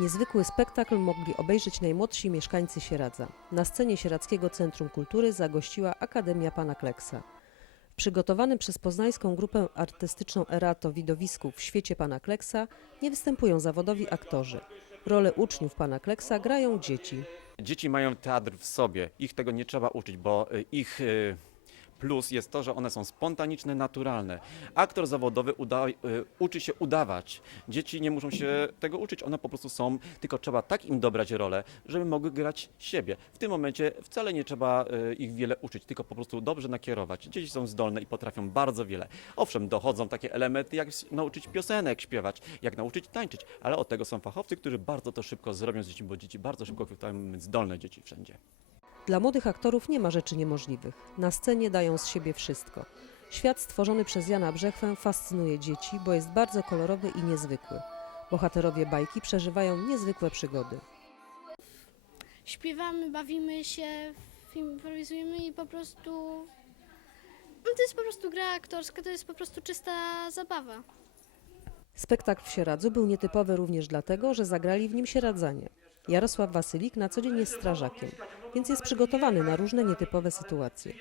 Niezwykły spektakl mogli obejrzeć najmłodsi mieszkańcy Sieradza. Na scenie Sieradzkiego Centrum Kultury zagościła Akademia Pana Kleksa. W przygotowanym przez poznańską grupę artystyczną Erato widowisku w świecie Pana Kleksa nie występują zawodowi aktorzy. Rolę uczniów Pana Kleksa grają dzieci. Dzieci mają teatr w sobie, ich tego nie trzeba uczyć, bo y, ich y, plus jest to, że one są spontaniczne, naturalne. Aktor zawodowy uda, y, uczy się udawać. Dzieci nie muszą się tego uczyć, one po prostu są, tylko trzeba tak im dobrać rolę, żeby mogły grać siebie. W tym momencie wcale nie trzeba y, ich wiele uczyć, tylko po prostu dobrze nakierować. Dzieci są zdolne i potrafią bardzo wiele. Owszem, dochodzą takie elementy, jak nauczyć piosenek śpiewać, jak nauczyć tańczyć, ale od tego są fachowcy, którzy bardzo to szybko zrobią z dziećmi, bo dzieci bardzo szybko chwytają zdolne dzieci wszędzie. Dla młodych aktorów nie ma rzeczy niemożliwych. Na scenie dają z siebie wszystko. Świat stworzony przez Jana Brzechwę fascynuje dzieci, bo jest bardzo kolorowy i niezwykły. Bohaterowie bajki przeżywają niezwykłe przygody. śpiewamy, bawimy się, improwizujemy i po prostu. No to jest po prostu gra aktorska, to jest po prostu czysta zabawa. Spektakl w Sieradzu był nietypowy również dlatego, że zagrali w nim sieradzanie. Jarosław Wasylik na co dzień jest strażakiem, więc jest przygotowany na różne nietypowe sytuacje.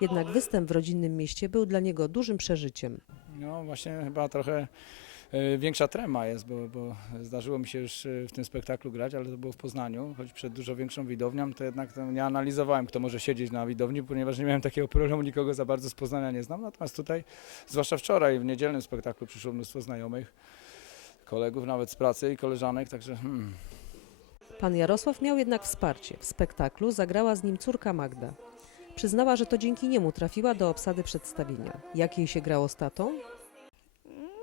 Jednak występ w rodzinnym mieście był dla niego dużym przeżyciem. No właśnie chyba trochę e, większa trema jest, bo, bo zdarzyło mi się już e, w tym spektaklu grać, ale to było w Poznaniu, choć przed dużo większą widownią, to jednak to nie analizowałem, kto może siedzieć na widowni, ponieważ nie miałem takiego problemu, nikogo za bardzo z Poznania nie znam. Natomiast tutaj, zwłaszcza wczoraj w niedzielnym spektaklu przyszło mnóstwo znajomych, kolegów nawet z pracy i koleżanek, także hmm, Pan Jarosław miał jednak wsparcie. W spektaklu zagrała z nim córka Magda. Przyznała, że to dzięki niemu trafiła do obsady przedstawienia. Jak jej się grało z tatą?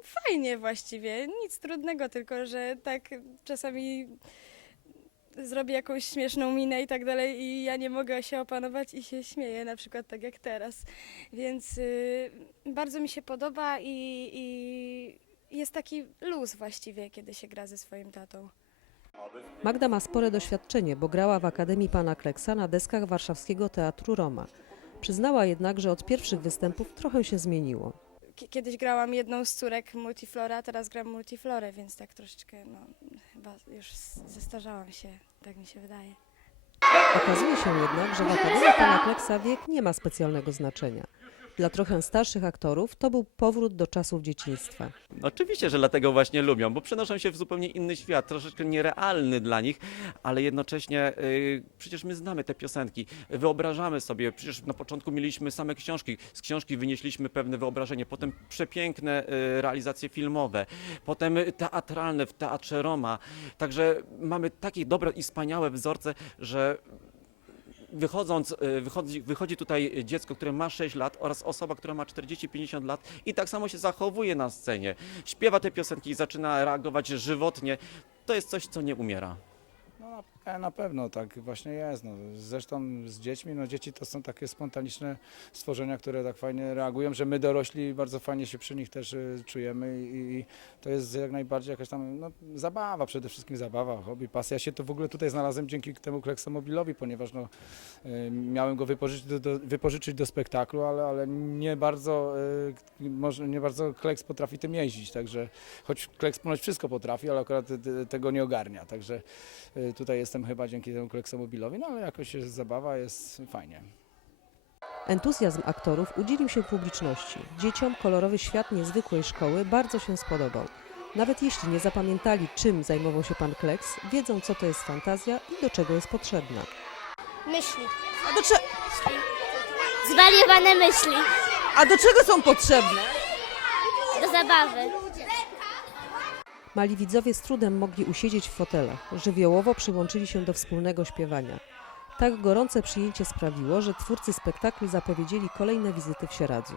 Fajnie właściwie, nic trudnego, tylko że tak czasami zrobię jakąś śmieszną minę i tak dalej i ja nie mogę się opanować i się śmieję, na przykład tak jak teraz. Więc y, bardzo mi się podoba i, i jest taki luz właściwie, kiedy się gra ze swoim tatą. Magda ma spore doświadczenie, bo grała w Akademii Pana Kleksa na deskach warszawskiego Teatru Roma. Przyznała jednak, że od pierwszych występów trochę się zmieniło. Kiedyś grałam jedną z córek Multiflora, a teraz gram Multiflorę, więc tak troszeczkę, no chyba już zestarzałam się, tak mi się wydaje. Okazuje się jednak, że w Akademii Pana Kleksa wiek nie ma specjalnego znaczenia. Dla trochę starszych aktorów to był powrót do czasów dzieciństwa. Oczywiście, że dlatego właśnie lubią, bo przenoszą się w zupełnie inny świat, troszeczkę nierealny dla nich, ale jednocześnie y, przecież my znamy te piosenki, wyobrażamy sobie, przecież na początku mieliśmy same książki, z książki wynieśliśmy pewne wyobrażenie, potem przepiękne y, realizacje filmowe, potem teatralne w Teatrze Roma, także mamy takie dobre i wspaniałe wzorce, że wychodząc, y, wychodzi, wychodzi tutaj dziecko, które ma 6 lat oraz osoba, która ma 40-50 lat i tak samo się zachowuje na scenie. Śpiewa te piosenki i zaczyna reagować żywotnie. To jest coś, co nie umiera. No, na- na pewno tak właśnie jest. No. Zresztą z dziećmi, no dzieci to są takie spontaniczne stworzenia, które tak fajnie reagują, że my dorośli bardzo fajnie się przy nich też y, czujemy i, i to jest jak najbardziej jakaś tam no, zabawa, przede wszystkim zabawa, hobby, pasja. Ja się to w ogóle tutaj znalazłem dzięki temu Kleksomobilowi, ponieważ no, y, miałem go wypożyczyć do, do, wypożyczyć do spektaklu, ale, ale nie bardzo y, może, nie bardzo Kleks potrafi tym jeździć, także choć Kleks ponoć wszystko potrafi, ale akurat tego nie ogarnia, także Y, Tutaj jestem chyba dzięki temu Kleksomobilowi, no ale jakoś jest zabawa, jest fajnie. Entuzjazm aktorów udzielił się publiczności. Dzieciom kolorowy świat niezwykłej szkoły bardzo się spodobał. Nawet jeśli nie zapamiętali, czym zajmował się pan Kleks, wiedzą, co to jest fantazja i do czego jest potrzebna. Myśli. A do, cze- Zwariowane myśli. a do czego są potrzebne? Do zabawy. Mali widzowie z trudem mogli usiedzieć w fotelach. Żywiołowo przyłączyli się do wspólnego śpiewania. Tak gorące przyjęcie sprawiło, że twórcy spektaklu zapowiedzieli kolejne wizyty w Sieradzu.